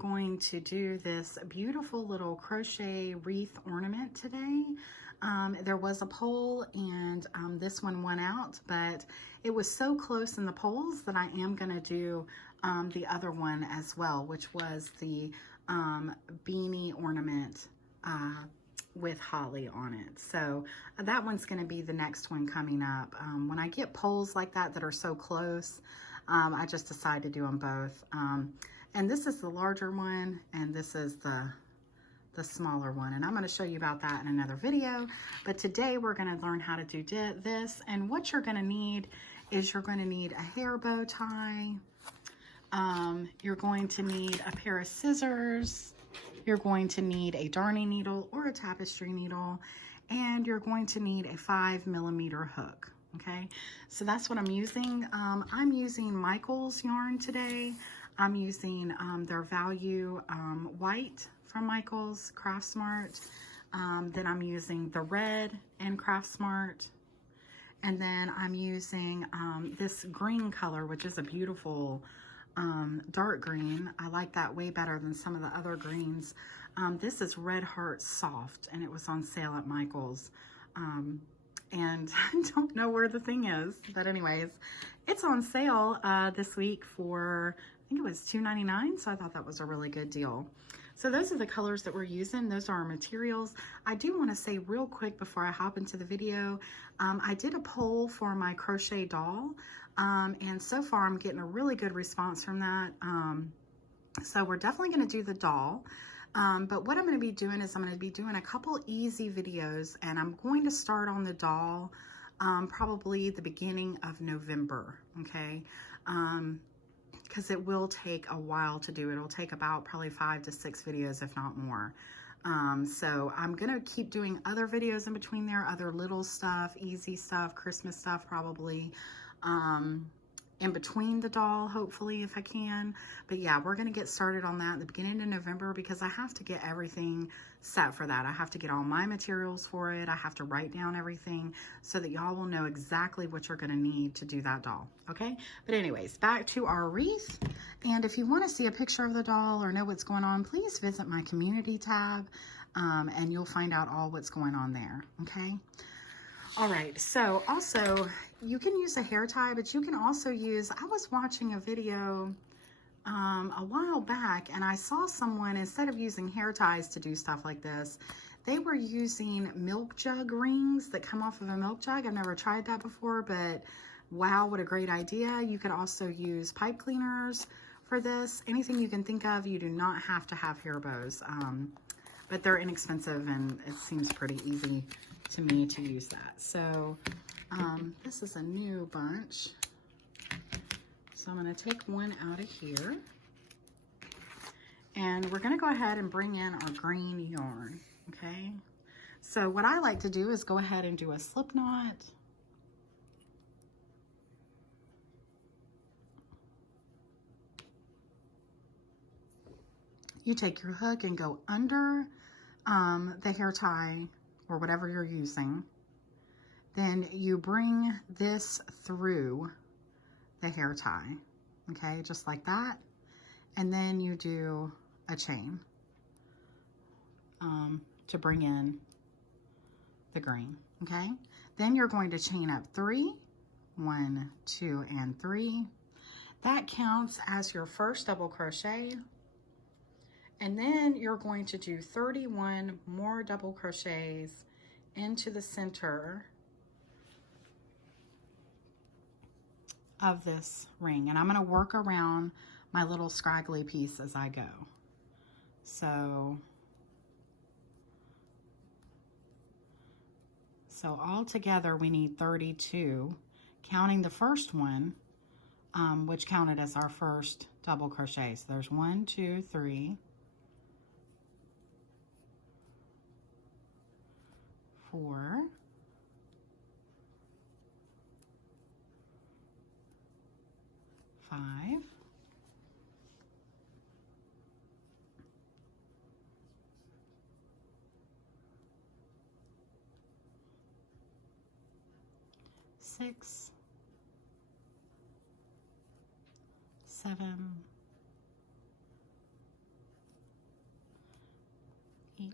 going to do this beautiful little crochet wreath ornament today. There was a poll and this one won out, but it was so close in the polls that I am going to do the other one as well, which was the beanie ornament with holly on it. So that one's going to be the next one coming up. When I get polls like that are so close, I just decide to do them both. And this is the larger one, and this is the smaller one, and I'm going to show you about that in another video. But today we're going to learn how to do this, and what you're going to need is you're going to need a hair bow tie, you're going to need a pair of scissors, you're going to need a darning needle or a tapestry needle, and you're going to need a 5mm hook. Okay, so that's what I'm using. I'm using Michael's yarn today. I'm using their Value White from Michael's Craft Smart. Then I'm using the red in Craft Smart. And then I'm using this green color, which is a beautiful dark green. I like that way better than some of the other greens. This is Red Heart Soft, and it was on sale at Michael's. And I don't know where the thing is, but anyways, it's on sale this week for, I think it was $2.99, so I thought that was a really good deal. So those are the colors that we're using. Those are our materials. I do want to say real quick before I hop into the video, I did a poll for my crochet doll, and so far I'm getting a really good response from that. So we're definitely going to do the doll. But what I'm going to be doing is I'm going to be doing a couple easy videos, and I'm going to start on the doll probably the beginning of November, okay? Because it will take a while to do. It'll take about probably 5 to 6 videos, if not more. So I'm going to keep doing other videos in between there, other little stuff, easy stuff, Christmas stuff probably. In between the doll, hopefully, if I can. But yeah, we're gonna get started on that at the beginning of November, because I have to get everything set for that. I have to get all my materials for it. I have to write down everything so that y'all will know exactly what you're gonna need to do that doll, okay? But anyways, back to our wreath. And if you wanna see a picture of the doll or know what's going on, please visit my community tab, and you'll find out all what's going on there, okay? All right, so also you can use a hair tie, but you can also use, I was watching a video a while back, and I saw someone, instead of using hair ties to do stuff like this, they were using milk jug rings that come off of a milk jug. I've never tried that before, but wow, what a great idea. You could also use pipe cleaners for this. Anything you can think of. You do not have to have hair bows, but they're inexpensive, and it seems pretty easy to me to use that. So this is a new bunch. So I'm going to take one out of here, and we're going to go ahead and bring in our green yarn. Okay, so what I like to do is go ahead and do a slip knot. You take your hook and go under the hair tie or whatever you're using. Then you bring this through the hair tie, okay, just like that. And then you do a chain to bring in the green, okay? Then you're going to chain up 3, 1, 2, and 3. That counts as your first double crochet. And then you're going to do 31 more double crochets into the center of this ring. And I'm going to work around my little scraggly piece as I go. So all together we need 32, counting the first one, which counted as our first double crochet. So there's 1, 2, 3, 4, 5, 6, 7, 8,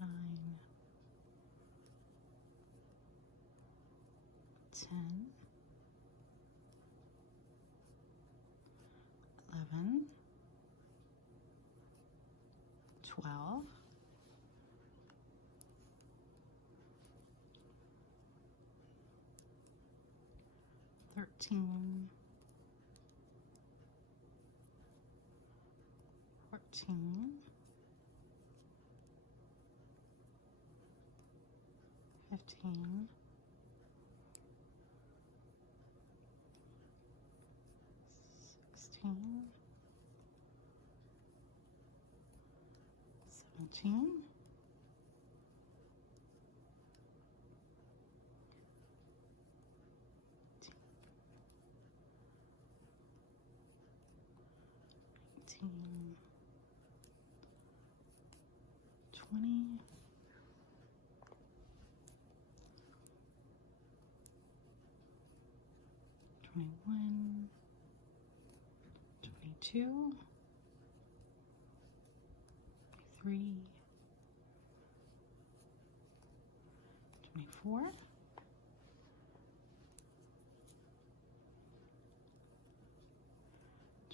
9, 10, 11, 12, 13, 14, 15, 16, 17, 18, 20, 21, 22, 23, 24,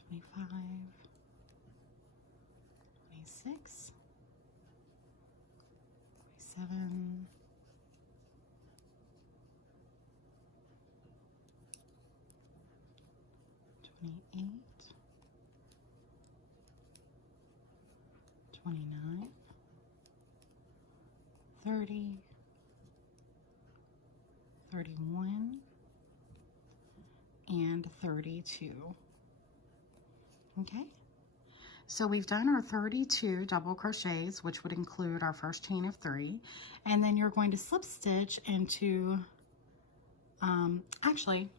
25, 26, 27, 28, 29, 30, 31, and 32. Okay, so we've done our 32 double crochets, which would include our first chain of 3, and then you're going to slip stitch into, actually,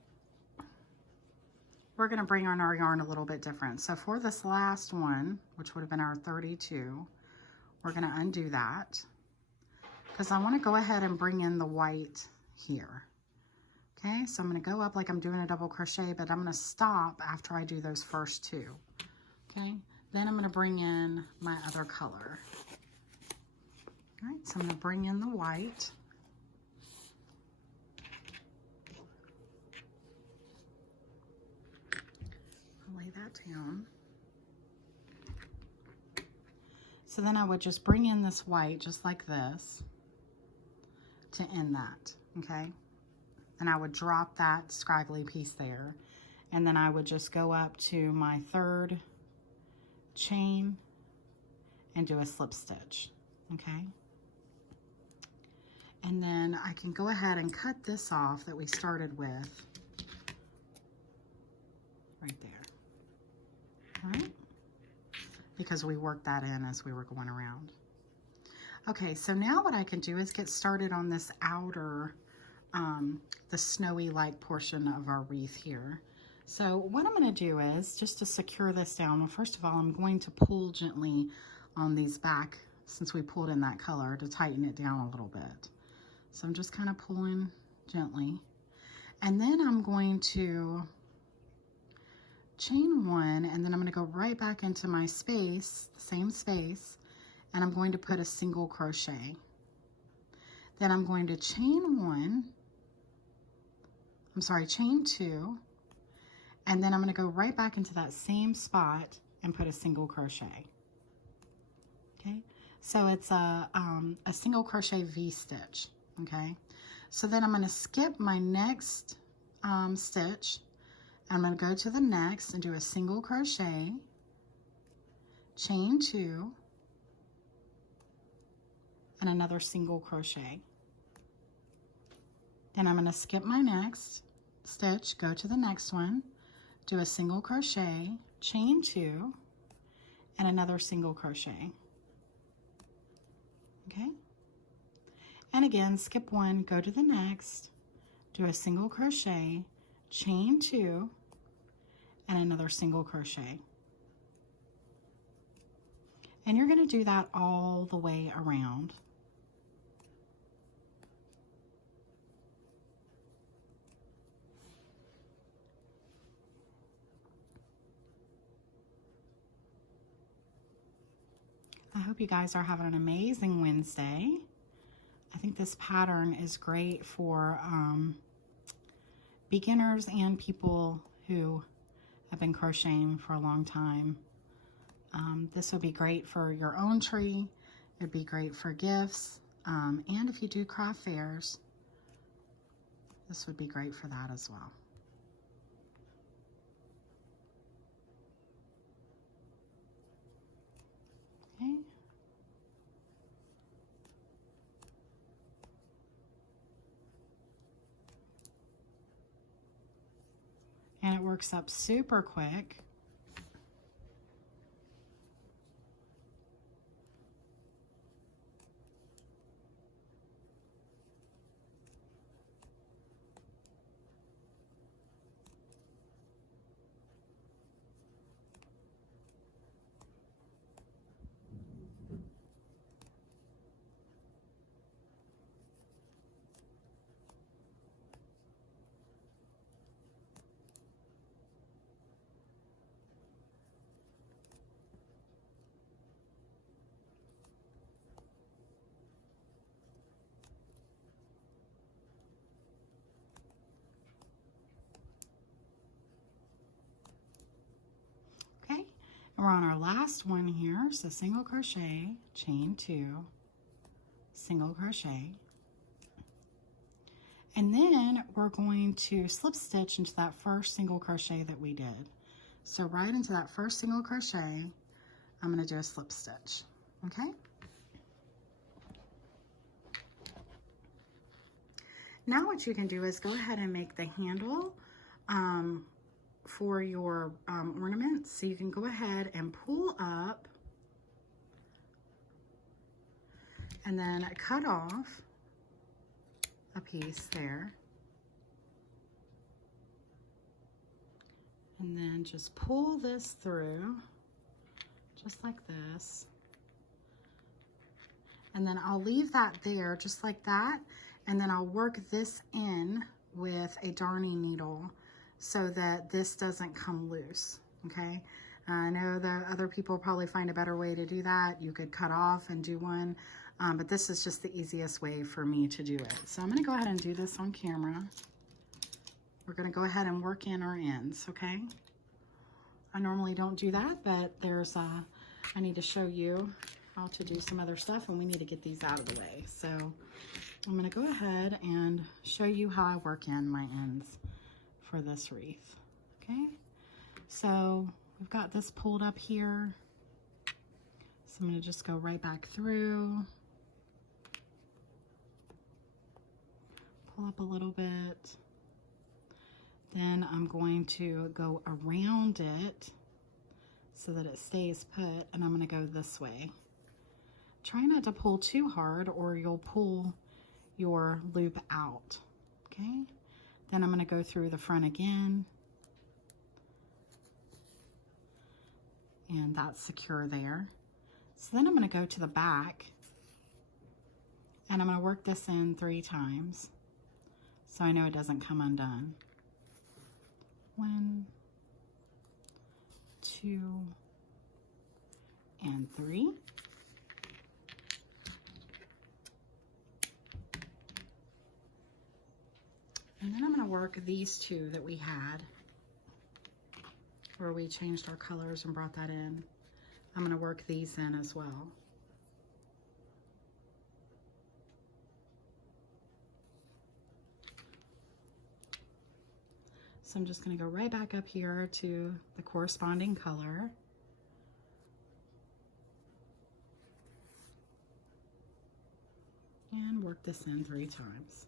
we're going to bring on our yarn a little bit different. So for this last one, which would have been our 32, we're going to undo that because I want to go ahead and bring in the white here. Okay, so I'm going to go up like I'm doing a double crochet, but I'm going to stop after I do those first 2. Okay, then I'm going to bring in my other color. All right, so I'm going to bring in the white. I'll lay that down. So then I would just bring in this white just like this to end that, okay? And I would drop that scraggly piece there. And then I would just go up to my 3rd chain and do a slip stitch, okay? And then I can go ahead and cut this off that we started with right there, all right? Because we worked that in as we were going around. Okay, so now what I can do is get started on this outer, the snowy-like portion of our wreath here. So what I'm going to do is, just to secure this down, well, first of all, I'm going to pull gently on these back, since we pulled in that color, to tighten it down a little bit. So I'm just kind of pulling gently. And then I'm going to chain 1, and then I'm going to go right back into my space, the same space, and I'm going to put a single crochet. Then I'm going to chain 2, and then I'm going to go right back into that same spot and put a single crochet. Okay, so it's a single crochet V-stitch. Okay, so then I'm going to skip my next stitch. I'm going to go to the next and do a single crochet, chain 2, and another single crochet. Then I'm going to skip my next stitch, go to the next one, do a single crochet, chain 2, and another single crochet. Okay? And again, skip 1, go to the next, do a single crochet, chain 2, and another single crochet. And you're going to do that all the way around. hope you guys are having an amazing Wednesday. I think this pattern is great for beginners and people who have been crocheting for a long time. This would be great for your own tree. It'd be great for gifts. And if you do craft fairs, this would be great for that as well. Okay. And it works up super quick. We're on our last one here, so single crochet, chain 2, single crochet, and then we're going to slip stitch into that first single crochet that we did. So right into that first single crochet, I'm going to do a slip stitch, okay? Now what you can do is go ahead and make the handle for your ornaments. So you can go ahead and pull up and then cut off a piece there. And then just pull this through just like this. And then I'll leave that there just like that. And then I'll work this in with a darning needle so that this doesn't come loose, okay? I know that other people probably find a better way to do that. You could cut off and do one, but this is just the easiest way for me to do it. So I'm gonna go ahead and do this on camera. We're gonna go ahead and work in our ends, okay? I normally don't do that, but I need to show you how to do some other stuff, and we need to get these out of the way. So I'm gonna go ahead and show you how I work in my ends for this wreath, okay? So we've got this pulled up here. So I'm gonna just go right back through, pull up a little bit. Then I'm going to go around it so that it stays put, and I'm gonna go this way. Try not to pull too hard or you'll pull your loop out, okay? Then I'm going to go through the front again, and that's secure there. So then I'm going to go to the back, and I'm going to work this in 3 times so I know it doesn't come undone. 1, 2, and 3. And then I'm going to work these 2 that we had where we changed our colors and brought that in. I'm going to work these in as well. So I'm just going to go right back up here to the corresponding color. And work this in 3 times.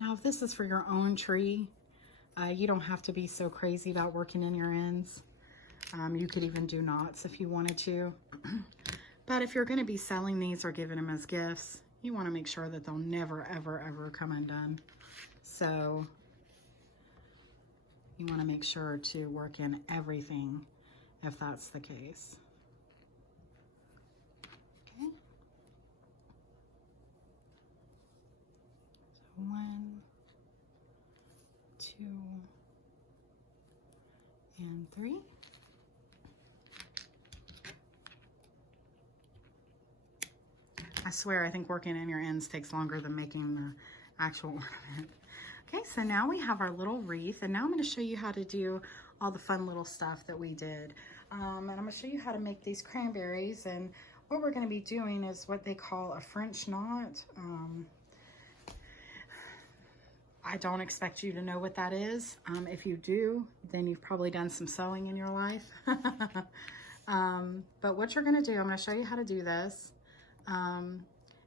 Now, if this is for your own tree, you don't have to be so crazy about working in your ends. You could even do knots if you wanted to. But if you're going to be selling these or giving them as gifts, you want to make sure that they'll never, ever, ever come undone. So you want to make sure to work in everything if that's the case. Okay. So 1, 2, and 3. swear, I think working in your ends takes longer than making the actual ornament. Okay, so now we have our little wreath, and now I'm going to show you how to do all the fun little stuff that we did. And I'm going to show you how to make these cranberries, and what we're going to be doing is what they call a French knot. I don't expect you to know what that is. If you do, then you've probably done some sewing in your life. But what you're going to do, I'm going to show you how to do this.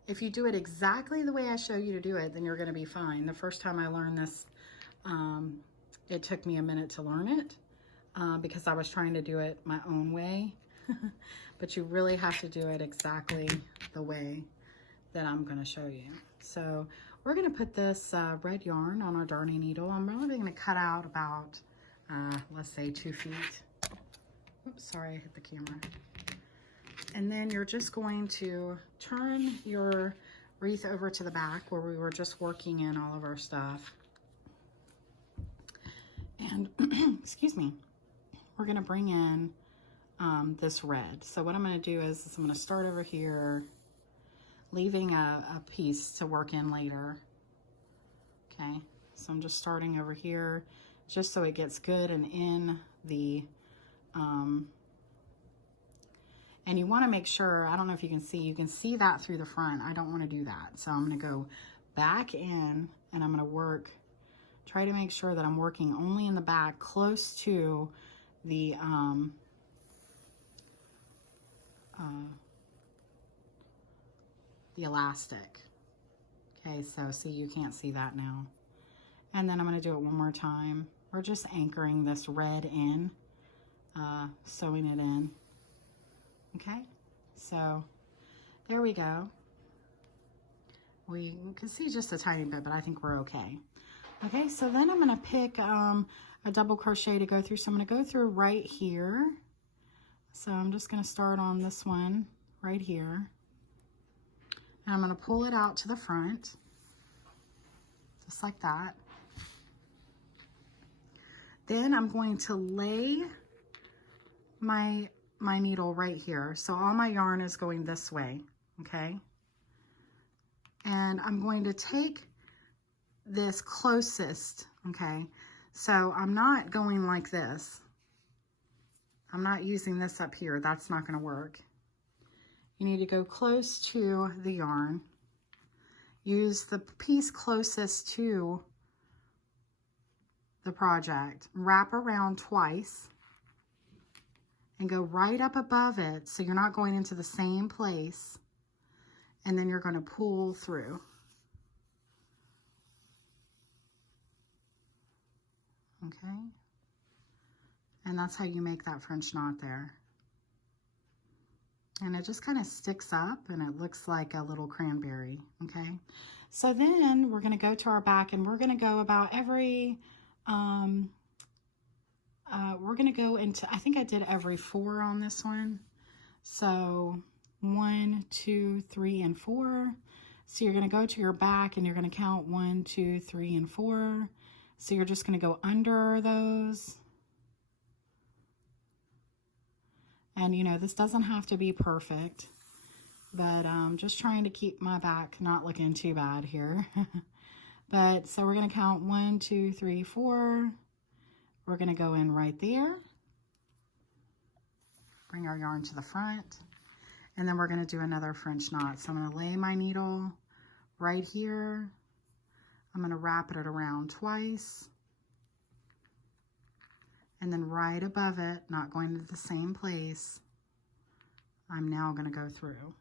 If you do it exactly the way I show you to do it, then you're going to be fine. The first time I learned this, it took me a minute to learn it because I was trying to do it my own way. But you really have to do it exactly the way that I'm going to show you. So we're going to put this red yarn on our darning needle. I'm really going to cut out about, let's say 2 feet. Oops, sorry, I hit the camera. And then you're just going to turn your wreath over to the back where we were just working in all of our stuff. And, excuse me, we're going to bring in this red. So what I'm going to do is I'm going to start over here, leaving a piece to work in later. Okay, so I'm just starting over here just so it gets good and in the and you want to make sure, I don't know if you can see that through the front. I don't want to do that. So I'm going to go back in and I'm going to work, try to make sure that I'm working only in the back close to the elastic. Okay, so see, you can't see that now. And then I'm going to do it one more time. We're just anchoring this red in, sewing it in. Okay, so there we go. We can see just a tiny bit, but I think we're okay. Okay, so then I'm going to pick a double crochet to go through. So I'm going to go through right here. So I'm just going to start on this one right here. And I'm going to pull it out to the front, just like that. Then I'm going to lay my needle right here. So all my yarn is going this way, okay? And I'm going to take this closest, okay? So I'm not going like this. I'm not using this up here. That's not going to work. You need to go close to the yarn. Use the piece closest to the project. Wrap around twice and go right up above it so you're not going into the same place. And then you're going to pull through. Okay? And that's how you make that French knot there. And it just kind of sticks up and it looks like a little cranberry, okay? So then we're going to go to our back and we're going to go about every, we're going to go into, I think I did every 4 on this one. So 1, 2, 3, and 4. So you're going to go to your back and you're going to count 1, 2, 3, and 4. So you're just going to go under those. And you know, this doesn't have to be perfect, but just trying to keep my back not looking too bad here. But so we're going to count 1, 2, 3, 4. We're going to go in right there. Bring our yarn to the front. And then we're going to do another French knot. So I'm going to lay my needle right here. I'm going to wrap it around twice. And then right above it, not going to the same place, I'm now going to go through.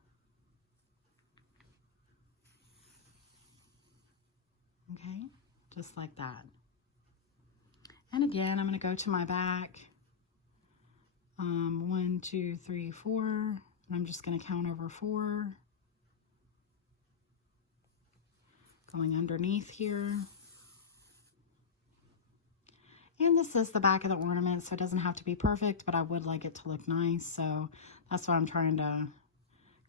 Okay, just like that. And again, I'm going to go to my back. 1, 2, 3, 4. And I'm just going to count over 4. Going underneath here. And this is the back of the ornament, so it doesn't have to be perfect, but I would like it to look nice. So that's why I'm trying to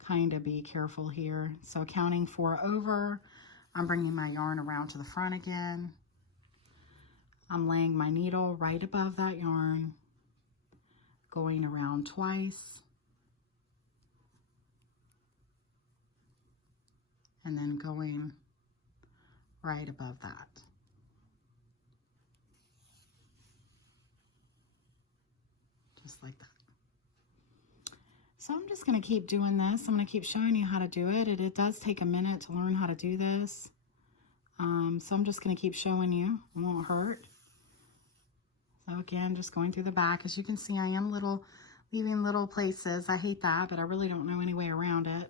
kind of be careful here. So counting 4 over, I'm bringing my yarn around to the front again. I'm laying my needle right above that yarn, going around twice. and then going right above that. Just like that. So I'm just going to keep doing this. I'm going to keep showing you how to do it. It does take a minute to learn how to do this. So I'm just going to keep showing you. It won't hurt. So again, just going through the back. As you can see, I am leaving little places. I hate that, but I really don't know any way around it.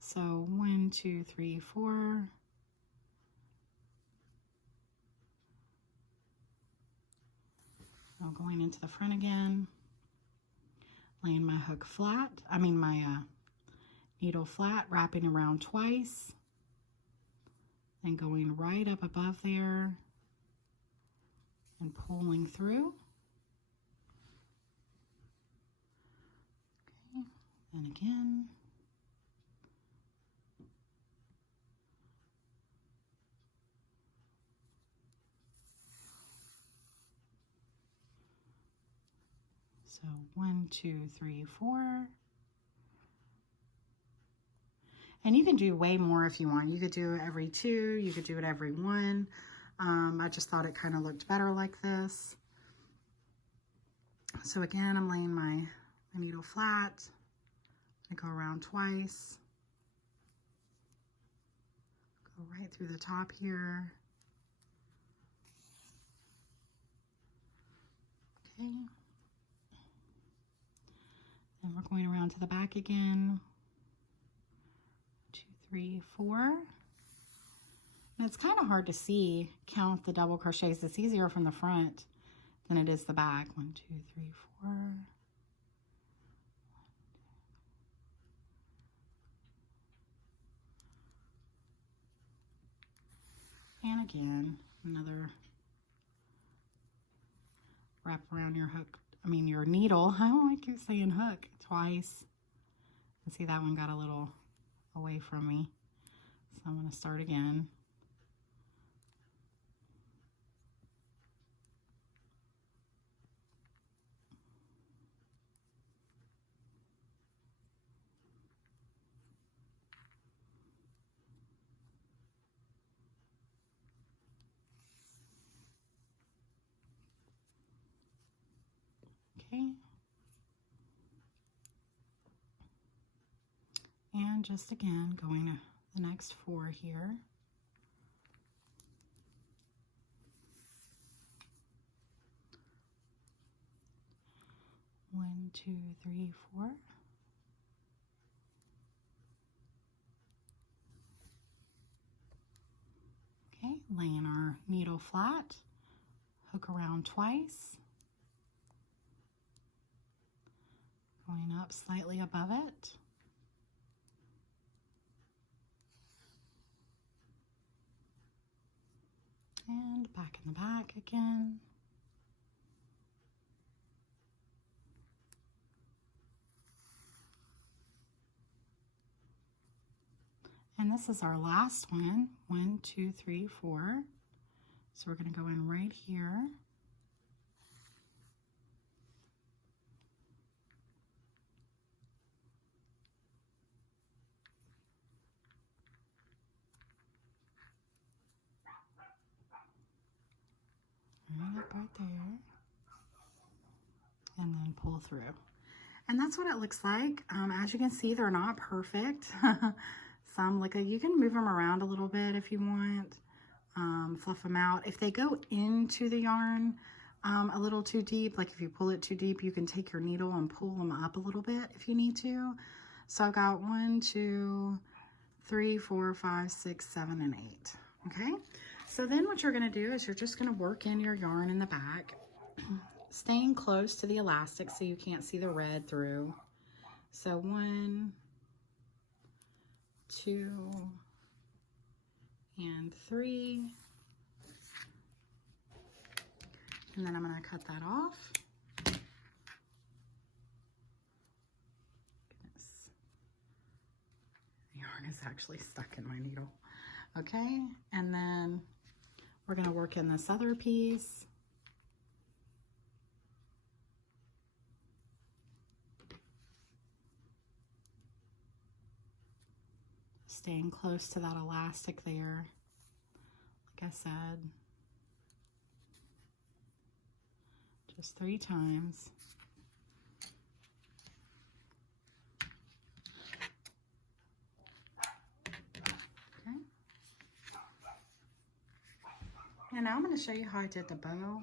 So 1, 2, 3, 4. So going into the front again, laying my hook flat, my needle flat, wrapping around twice, and going right up above there and pulling through. Okay, and again. So 1, 2, 3, 4. And you can do way more if you want. You could do it every 2, you could do it every 1. I just thought it kind of looked better like this. So again, I'm laying my needle flat. I go around twice. Go right through the top here. Okay. And we're going around to the back again. 2, 3, 4. And it's kind of hard to count the double crochets. It's easier from the front than it is the back. 1, 2, 3, 4. And again, another wrap around your hook. Your needle. I keep saying hook twice. And see, that one got a little away from me. So I'm going to start again. Okay. And just again, going to the next 4 here. One, 2, 3, 4. Okay, laying our needle flat, hook around twice, going up slightly above it. And back in the back again. And this is our last one. 1, 2, 3, 4. So we're going to go in right here. Right there, and then pull through. And that's what it looks like. As you can see, they're not perfect. Some look like you can move them around a little bit if you want, fluff them out. If they go into the yarn a little too deep, like if you pull it too deep, you can take your needle and pull them up a little bit if you need to. So I've got 1, 2, 3, 4, 5, 6, 7, and 8. Okay. So then what you're going to do is you're just going to work in your yarn in the back, staying close to the elastic so you can't see the red through. So 1, 2, and 3. And then I'm going to cut that off. Goodness. The yarn is actually stuck in my needle. Okay, and then we're going to work in this other piece. staying close to that elastic there. Like I said, just 3 times. Okay. And now I'm going to show you how I did the bow.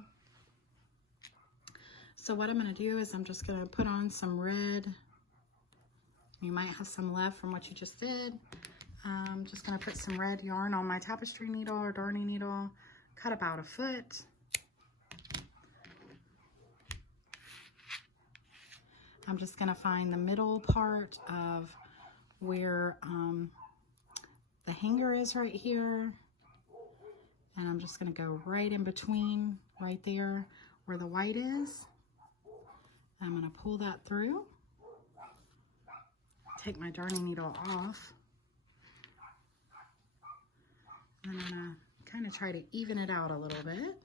So what I'm going to do is I'm just going to put on some red. You might have some left from what you just did. I'm just going to put some red yarn on my tapestry needle or darning needle, cut about 1 foot. I'm just going to find the middle part of where the hanger is right here. And I'm just going to go right in between, right there where the white is. I'm going to pull that through. Take my darning needle off. And I'm going to kind of try to even it out a little bit.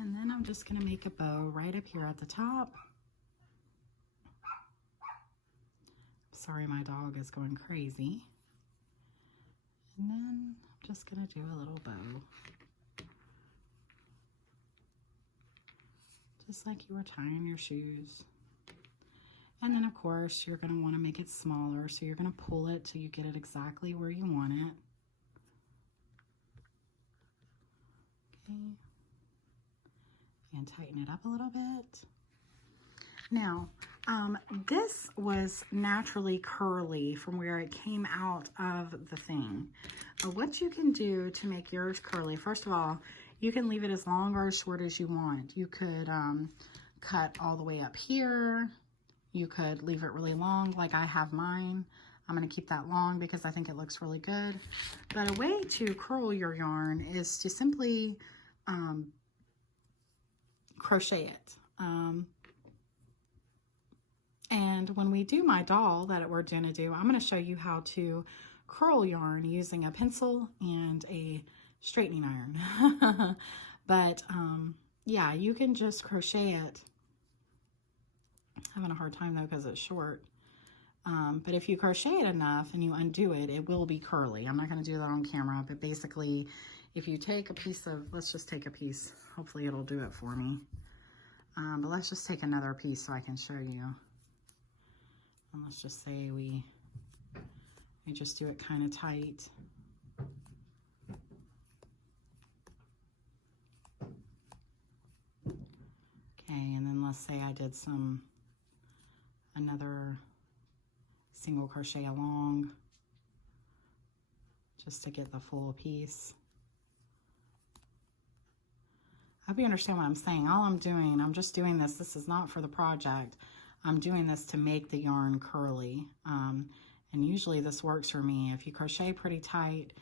And then I'm just going to make a bow right up here at the top. Sorry, my dog is going crazy. And then I'm just going to do a little bow. Just like you were tying your shoes. And then of course you're going to want to make it smaller, so you're going to pull it till you get it exactly where you want it. Okay. And tighten it up a little bit. Now, this was naturally curly from where it came out of the thing. What you can do to make yours curly, first of all, you can leave it as long or as short as you want. You could cut all the way up here. You could leave it really long like I have mine. I'm going to keep that long because I think it looks really good. But a way to curl your yarn is to simply crochet it. And when we do my doll that we're going to do, I'm going to show you how to curl yarn using a pencil and a straightening iron. But yeah, you can just crochet it. I'm having a hard time though because it's short. But if you crochet it enough and you undo it, it will be curly. I'm not going to do that on camera, but basically if you take a piece of, let's just take a piece. Hopefully it'll do it for me. But let's just take another piece so I can show you. And let's just say we just do it kind of tight. Okay, and then let's say I did another single crochet along just to get the full piece. I hope you understand what I'm saying. All I'm doing, I'm just doing this. This is not for the project. I'm doing this to make the yarn curly. And usually this works for me. If you crochet pretty tight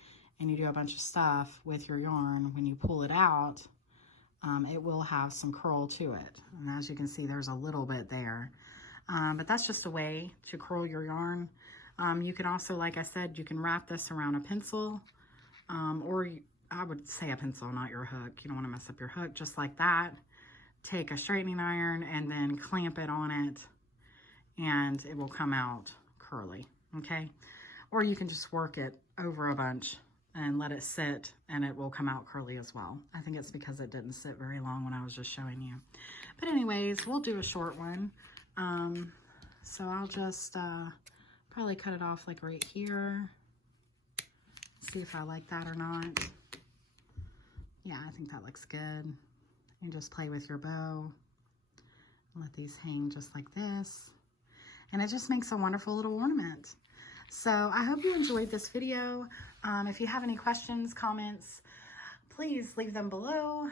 and you do a bunch of stuff with your yarn, when you pull it out, it will have some curl to it. And as you can see, there's a little bit there. But that's just a way to curl your yarn. You can also, like I said, you can wrap this around a pencil, or I would say a pencil, not your hook. You don't want to mess up your hook, just like that. Take a straightening iron and then clamp it on it, and it will come out curly, okay? Or you can just work it over a bunch and let it sit, and it will come out curly as well. I think it's because it didn't sit very long when I was just showing you. But anyways, we'll do a short one. So I'll just probably cut it off like right here. See if I like that or not. Yeah, I think that looks good. You just play with your bow. Let these hang just like this. And it just makes a wonderful little ornament. So I hope you enjoyed this video. If you have any questions, comments, please leave them below.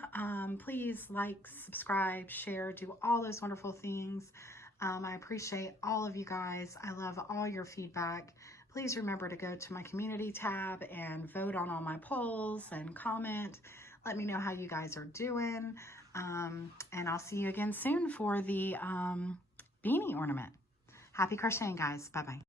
Please like, subscribe, share, do all those wonderful things. I appreciate all of you guys. I love all your feedback. Please remember to go to my community tab and vote on all my polls and comment. Let me know how you guys are doing. And I'll see you again soon for the beanie ornament. Happy crocheting, guys. Bye-bye.